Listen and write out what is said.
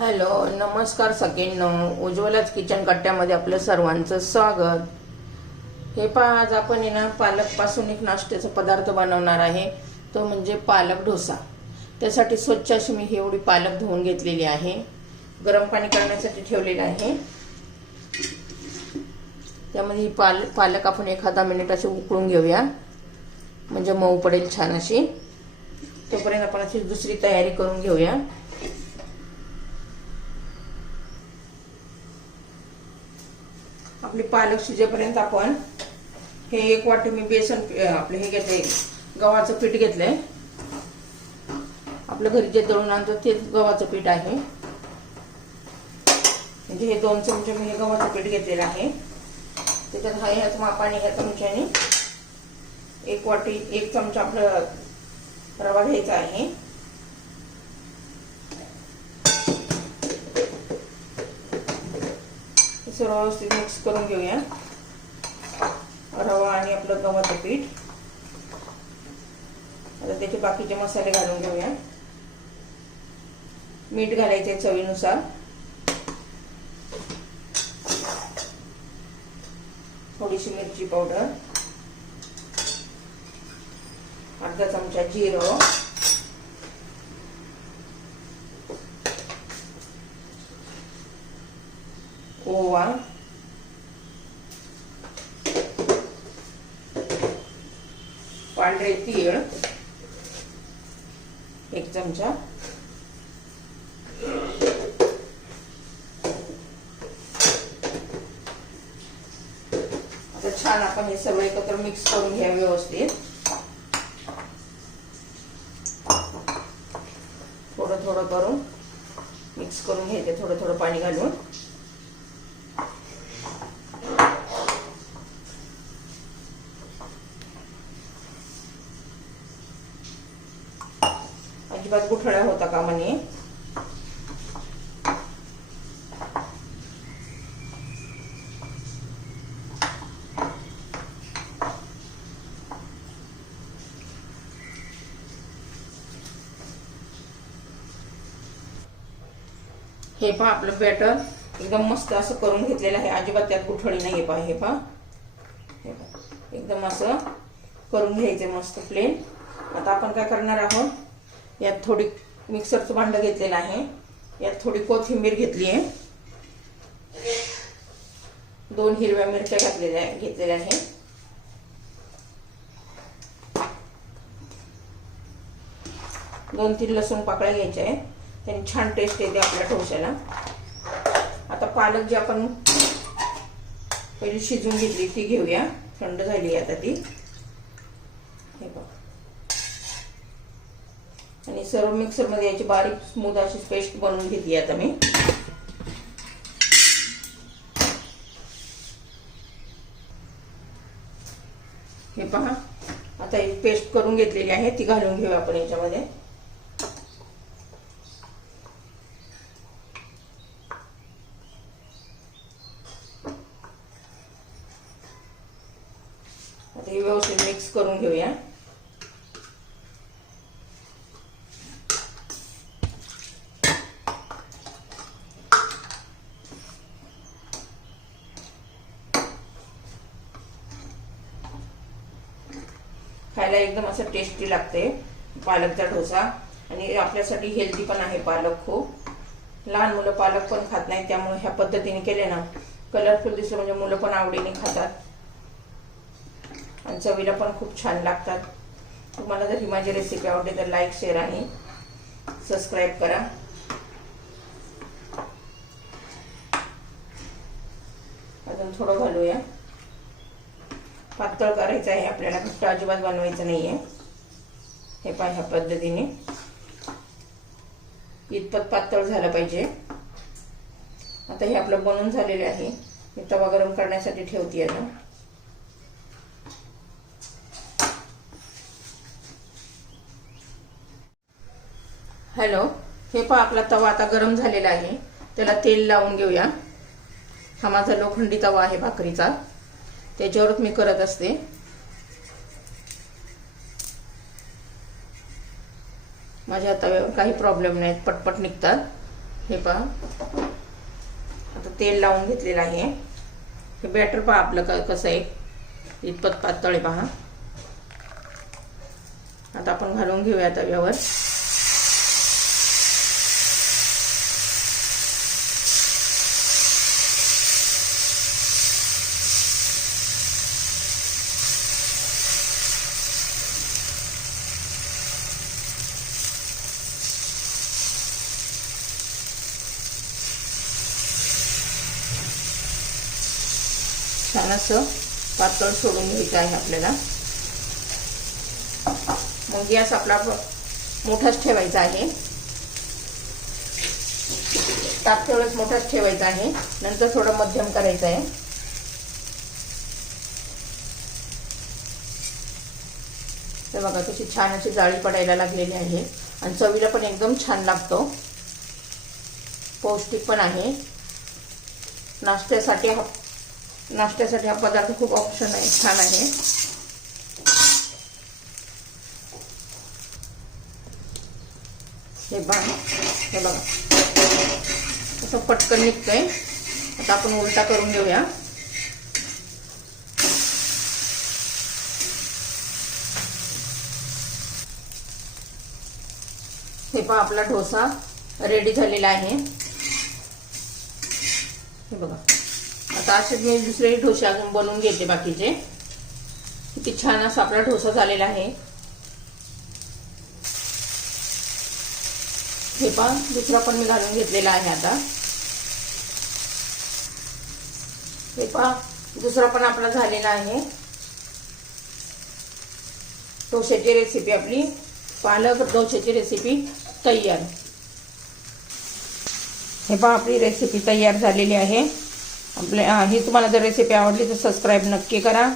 Hello नमस्कार सगळ्यांनो. उज्ज्वलाच kitchen कट्ट्यामध्ये आपलं सर्वांचं स्वागत. हे पहा आज आपण आहे ना पालकपासून एक नाश्त्याचा पदार्थ बनवणार आहे. तो म्हणजे पालक डोसा. त्यासाठी स्वच्छ अशी मी एवढी पालक धुवून घेतलेली आहे. गरम पाणी करण्यासाठी ठेवलेलं आहे. त्यामध्ये ही पाल पालक आपण एखादा मिनिट अशी उकळून घेऊया. म्हणजे मऊ पडेल छान अशी. तोपर्यंत आपण अशी दुसरी तयारी करून घेऊया. आपली पालक शिजेपर्यंत आपण हे एक वाटी मी बेसन आपलं हे घेतले गव्हाचं पीठ घेतलंय. आपल्या घरी जे दळून आणतो तेच गव्हाचं पीठ आहे. म्हणजे हे दोन चमचे मी हे गव्हाचं पीठ घेतलेलं आहे. त्याच्यात हा ह्याच मापाने ह्या चमच्याने एक वाटी एक चमचा आपलं रवा घ्यायचा आहे. सर्व व्यवस्थित मिक्स करून घेऊया. रवा आणि आपलं गव्हाचं पीठ. आता त्याचे बाकीचे मसाले घालून घेऊया. मीठ घालायचे चवीनुसार. थोडीशी मिरची पावडर. अर्धा चमचा जिरं. ओवा पांढरे तीळ एक चमचा आता छान आपण हे सगळं एकत्र मिक्स करून घ्या व्यवस्थित थोडं थोडं करून मिक्स करून घ्यायचे थोडं थोडं पाणी घालून अजिबात गुठळ्या होता का म्हणे? हे पहा आपलं बॅटर एकदम मस्त असं करून घेतलेलं आहे. अजिबात त्यात गुठळी नाही पहा हे पहा. हे पहा. एकदम असं करून घ्यायचे मस्त प्लेन आता आपण काय करणार आहोत? यात थोडी मिक्सरचं भांडं घेतलेलं आहे. यात थोडी कोथिंबीर घेतली आहे. दोन हिरव्या मिरच्या घातलेल्या घेतलेल्या आहे. दोन तीन लसूण पाकळ्या घ्यायच्या आहे त्याने छान टेस्ट येते आपल्या ठोश्याला आता पालक जी आपण पहिली शिजून घेतली ती घेऊया. थंड झाली आता ती. हे बघ. आणि सर्व मिक्सरमध्ये याची बारीक स्मूथ अशी पेस्ट बनवून घेतली आता मी. हे पहा. आता ही पेस्ट करून घेतलेली आहे ती घालून घेऊ आपण याच्यामध्ये. आता हे व्यवस्थित मिक्स करून घेऊया. खायला एकदम असं टेस्टी लागते. पालकचा डोसा. आणि आपल्यासाठी हेल्दी पण आहे पालक खूप. लहान मुलं पालक पण खात नाही त्यामुळे ह्या पद्धतीने केले ना. कलरफुल दिसलं म्हणजे मुलं पण आवडीने खातात. आणि चवीला पण खूप छान लागतात. तुम्हाला जर ही माझी रेसिपी आवडली तर लाईक शेअर आणि सबस्क्राईब करा. अजून थोडं घालूया. पातळ करायचं आहे. आपल्याला घट्ट अजिबात बनवायचं नाही आहे हे पण ह्या पद्धतीने. इतपत पातळ झालं पाहिजे. आता हे आपलं बनवून झालेले आहे. मी तवा गरम करण्यासाठी ठेवते आता. हॅलो हे पहा आपला तवा आता गरम झालेला आहे. त्याला तेल लावून घेऊया. हा माझा लोखंडी तवा आहे भाकरीचा. त्याच्यावरच मी करत असते. माझ्या तव्यावर काही प्रॉब्लेम नाहीत. पटपट निघतात. हे पहा. आता तेल लावून घेतलेलं आहे. हे बॅटर पहा आपलं क कसं आहे. इतपत पातळ आहे पहा. आता आपण घालून घेऊया तव्यावर छान असं पातळ सोडून घ्यायचं आहे आपल्याला. मग गॅस आपला मोठाच ठेवायचा आहे. ताप तेवढंच मोठाच ठेवायचा आहे. नंतर थोडं मध्यम करायचं आहे. तर बघा कशी छान अशी जाळी पडायला लागलेली आहे. आणि चवीला पण एकदम छान लागतो. पौष्टिक पण आहे. नाश्त्यासाठी हा नाश्त्यासाठी हा पदार्थ खूप ऑप्शन आहे छान आहे. हे बघा हे बघा. असं पटकन निघतंय. आता आपण उलटा करून घेऊया. हे पहा आपला डोसा रेडी झालेला आहे. हे बघा. आता असेच मी दुसरे डोसे अजून बनवून घेते बाकीचे. किती छान असा आपला डोसा झालेला आहे. हे पहा दुसरा पण मी घालून घेतलेला आहे आता. हे पहा दुसरा पण आपला झालेला आहे. डोश्याची रेसिपी आपली पालक डोश्याची रेसिपी तयार. हे पहा आपली रेसिपी तयार झालेली आहे. आपले ही तुम्हाला जर रेसिपी आवडली तर सबस्क्राईब नक्की करा.